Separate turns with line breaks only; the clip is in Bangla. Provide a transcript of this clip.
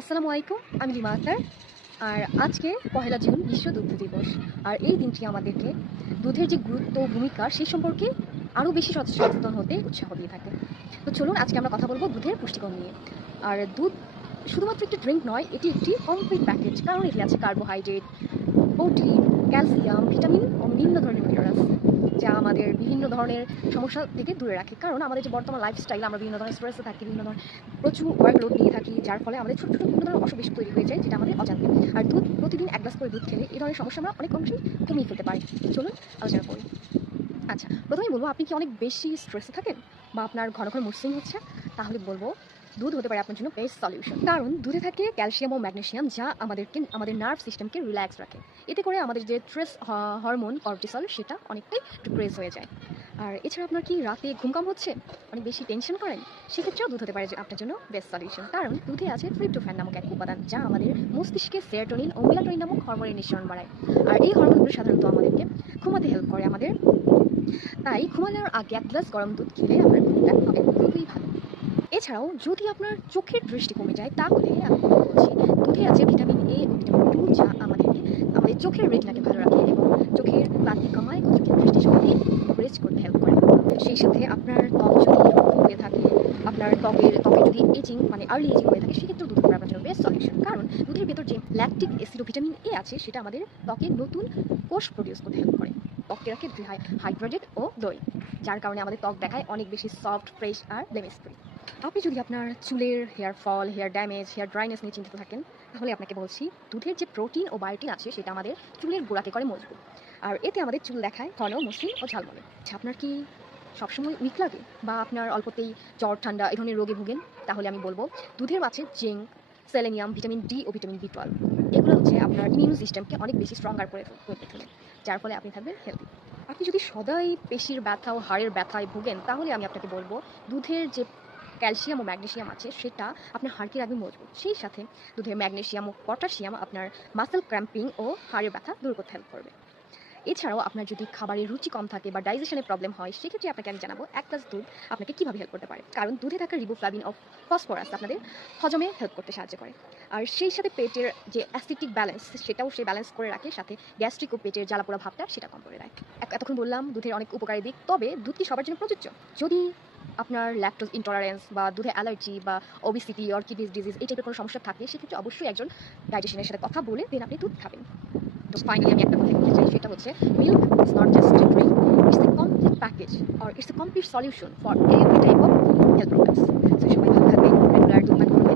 আসসালামু আলাইকুম, আমি রিমা আক্তার। আর আজকে পহেলা জুন বিশ্ব দুগ্ধ দিবস। আর এই দিনটি আমাদেরকে দুধের যে গুরুত্ব ভূমিকা সেই সম্পর্কে আরও বেশি সচেতন হতে উৎসাহ দিয়ে থাকে। তো চলুন, আজকে আমরা কথা বলব দুধের পুষ্টিকর নিয়ে। আর দুধ শুধুমাত্র একটি ড্রিঙ্ক নয়, এটি একটি কমপ্লিট প্যাকেজ কারণ এটি আছে কার্বোহাইড্রেট প্রোটিন ক্যালসিয়াম ভিটামিন ও বিভিন্ন ধরনের মিনারেলস যা আমাদের বিভিন্ন ধরনের সমস্যা থেকে দূরে রাখে। কারণ আমাদের যে বর্তমান লাইফস্টাইল আমরা বিভিন্ন ধরনের স্ট্রেসে থাকি, বিভিন্ন ধরনের প্রচুর ওয়ার্কলোড নিয়ে থাকি, যার ফলে আমাদের ছোটো ছোটো বিভিন্ন ধরনের অসুখ বিসুখ তৈরি হয়ে যায়, যেটা আমাদের অজান্তে। আর দুধ, প্রতিদিন এক গ্লাস করে দুধ খেলে এই ধরনের সমস্যা আমরা অনেক অংশেই কমিয়ে ফেলতে পারি। চলুন, আলোচনা করি। আচ্ছা প্রথমেই বলব, আপনি কি অনেক বেশি স্ট্রেসে থাকেন? বা আপনার ঘন ঘন মুসলিম হচ্ছে? তাহলে বলব দুধ হতে পারে আপনার জন্য বেস্ট সলিউশন। কারণ দুধে থাকে ক্যালসিয়াম ও ম্যাগনেসিয়াম যা আমাদেরকে, আমাদের নার্ভ সিস্টেমকে রিল্যাক্স রাখে। এতে করে আমাদের যে স্ট্রেস হরমোন কর্টিসল সেটা অনেকটাই ডিপ্রেস হয়ে যায়। আর এছাড়া আপনার কি রাতে ঘুম কম হচ্ছে? অনেক বেশি টেনশন করেন? সেক্ষেত্রেও দুধ হতে পারে আপনার জন্য বেস্ট সলিউশন কারণ দুধে আছে ট্রিপ্টোফ্যান নামক এক উপাদান, যা আমাদের মস্তিষ্কে সেরোটোনিন ও মেলাটোনিন নামক হরমোনের নিঃসরণ বাড়ায়। আর এই হরমোনগুলো সাধারণত আমাদেরকে ঘুমাতে হেল্প করে আমাদের। তাই ঘুমানোর আগে এক গ্লাস গরম দুধ খেলে আপনার ঘুমটা হবে খুবই ভালো। এছাড়াও যদি আপনার চোখের দৃষ্টি কমে যায়, তাহলে আমি বলছি দুধে আছে ভিটামিন এ ও ভিটামিন টু, যা আমাদেরকে আমাদের চোখের রেটিনাকে ভালো রাখে এবং চোখের ক্লান্তি কমায় ও চোখের দৃষ্টিশক্তি ব্রেজ করতে হেল্প করে। সেই সাথে আপনার ত্বক যদি হয়ে থাকে, আপনার ত্বকের ত্বকের যদি এজিং মানে আর্লি এজিং হয়ে থাকে সেক্ষেত্রে দুধ আপনার জন্য বেস্ট সলিউশন কারণ দুধের ভেতর যে ল্যাকটিক অ্যাসিড ও ভিটামিন এ আছে, সেটা আমাদের ত্বকে নতুন কোষ প্রডিউস করতে হেল্প করে। ত্বককে রাখে হাইড্রেটেড ও দই, যার কারণে আমাদের ত্বক দেখায় অনেক বেশি সফট ফ্রেশ আর ব্লেমিশ ফ্রি আপনি যদি আপনার চুলের hair fall hair damage hair dryness নিয়ে চিন্তিত থাকেন, তাহলে আপনাকে বলছি, দুধের যে প্রোটিন ও বায়োটিন আছে, সেটা আমাদের চুলের গোড়াকে করে মজবুত। আর এতে আমাদের চুল দেখায় ঘন, মসৃণ ও ঝালমলে। আচ্ছা আপনার কি সবসময় উইক লাগে? বা আপনার অল্পতেই জ্বর, ঠান্ডা এই ধরনের রোগে ভোগেন? তাহলে আমি বলব, দুধের মাছে জিঙ্ক সেলেনিয়াম ভিটামিন ডি ও ভিটামিন বি টুয়েলভ এগুলো হচ্ছে আপনার ইমিউন সিস্টেমকে অনেক বেশি স্ট্রঙ্গার করে তোলে যার ফলে আপনি থাকবেন হেলদি আপনি যদি সদাই পেশির ব্যথা ও হাড়ের ব্যথায় ভোগেন, তাহলে আমি আপনাকে বলব, দুধের যে ক্যালসিয়াম ও ম্যাগনেসিয়াম আছে, সেটা আপনার হাড়কে রাখবে মজবুত। সেই সাথে দুধে ম্যাগনেসিয়াম ও পটাশিয়াম আপনার মাসেল ক্র্যাম্পিং ও হাড়ের ব্যথা দূর করতে হেল্প করবে। এছাড়াও আপনার যদি খাবারের রুচি কম থাকে বা ডাইজেশনের প্রবলেম হয়, সেক্ষেত্রে আপনাকে আমি জানাব, এক গ্লাস দুধ আপনাকে কীভাবে হেল্প করতে পারে? কারণ দুধে থাকা রিবোফ্লাভিন অফ ফসফরাস আপনাদের হজমে হেল্প করতে সাহায্য করে। আর সেই সাথে পেটের যে অ্যাসিটিক ব্যালেন্স সেটাও সে ব্যালেন্স করে রাখে, সাথে গ্যাস্ট্রিক ও পেটের জ্বালাপোড়া ভাবটা সেটা কম করে রাখে এতক্ষণ বললাম, দুধের অনেক উপকারী দিক, তবে দুধ কি সবার জন্য প্রযোজ্য? যদি আপনার ল্যাকটোজ ইন্টলারেন্স বা দুধে অ্যালার্জি বা ওবিসিটি অর কিডনিস ডিজিজ এই টাইপের কোনো সমস্যা থাকে, সেক্ষেত্রে অবশ্যই একজন ডাইটিশিয়ানের সাথে কথা বলে দেন আপনি দুধ খাবেন। তো ফাইনালি আমি একটা সেটা হচ্ছে milk is not just a drink it's a complete package or it's a complete solution for every type of health problems সবাই ভালো থাকবেন, রেগুলার দুধ